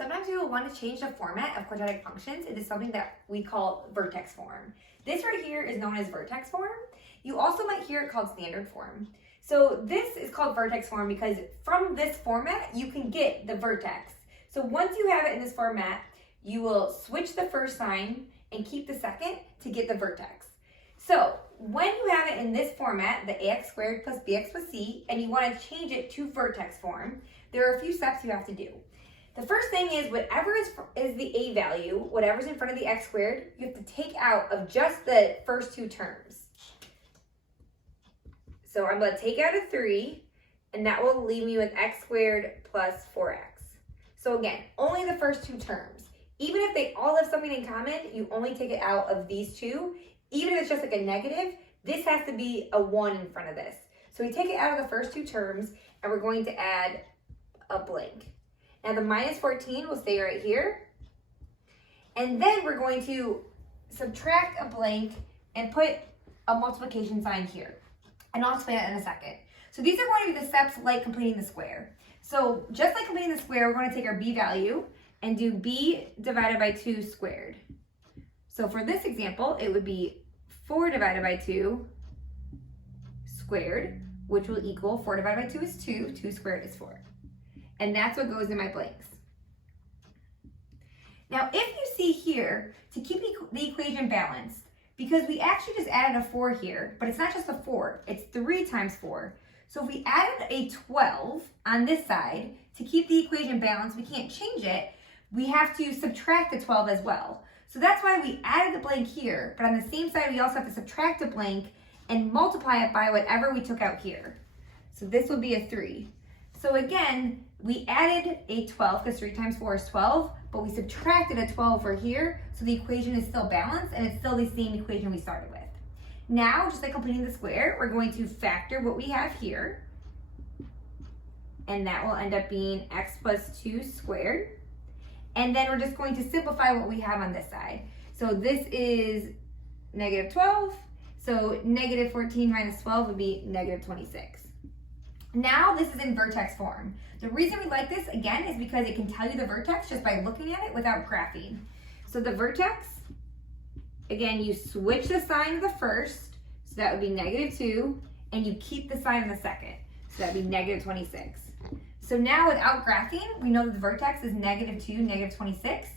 Sometimes we will want to change the format of quadratic functions into something that we call vertex form. This right here is known as vertex form. You also might hear it called standard form. So this is called vertex form because from this format, you can get the vertex. So once you have it in this format, you will switch the first sign and keep the second to get the vertex. So when you have it in this format, the ax squared plus bx plus c, and you want to change it to vertex form, there are a few steps you have to do. The first thing is whatever is the a value, whatever's in front of the x squared, you have to take out of just the first two terms. So I'm going to take out a 3, and that will leave me with x squared plus 4x. So again, only the first two terms. Even if they all have something in common, you only take it out of these two. Even if it's just like a negative, this has to be a 1 in front of this. So we take it out of the first two terms, and we're going to add a blank. Now the minus 14 will stay right here. And then we're going to subtract a blank and put a multiplication sign here. And I'll explain that in a second. So these are going to be the steps like completing the square. So just like completing the square, we're going to take our b value and do b divided by 2 squared. So for this example, it would be 4 divided by 2 squared, which will equal 4 divided by 2 is 2, 2 squared is 4. And that's what goes in my blanks. Now, if you see here, to keep the equation balanced, because we actually just added a 4 here, but it's not just a 4, it's 3 times 4. So if we added a 12 on this side, to keep the equation balanced, we can't change it, we have to subtract the 12 as well. So that's why we added the blank here, but on the same side, we also have to subtract a blank and multiply it by whatever we took out here. So this would be a 3. So again, we added a 12 because 3 times 4 is 12, but we subtracted a 12 over here, so the equation is still balanced and it's still the same equation we started with. Now, just like completing the square, we're going to factor what we have here, and that will end up being x plus 2 squared. And then we're just going to simplify what we have on this side. So this is negative 12, so negative 14 minus 12 would be negative 26. Now this is in vertex form. The reason we like this, again, is because it can tell you the vertex just by looking at it without graphing. So the vertex, again, you switch the sign of the first, so that would be negative 2, and you keep the sign of the second, so that would be negative 26. So now without graphing, we know that the vertex is negative 2, negative 26.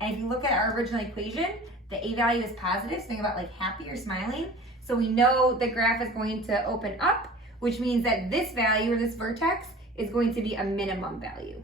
And if you look at our original equation, the a value is positive, so think about like happy or smiling. So we know the graph is going to open up, which means that this value or this vertex is going to be a minimum value.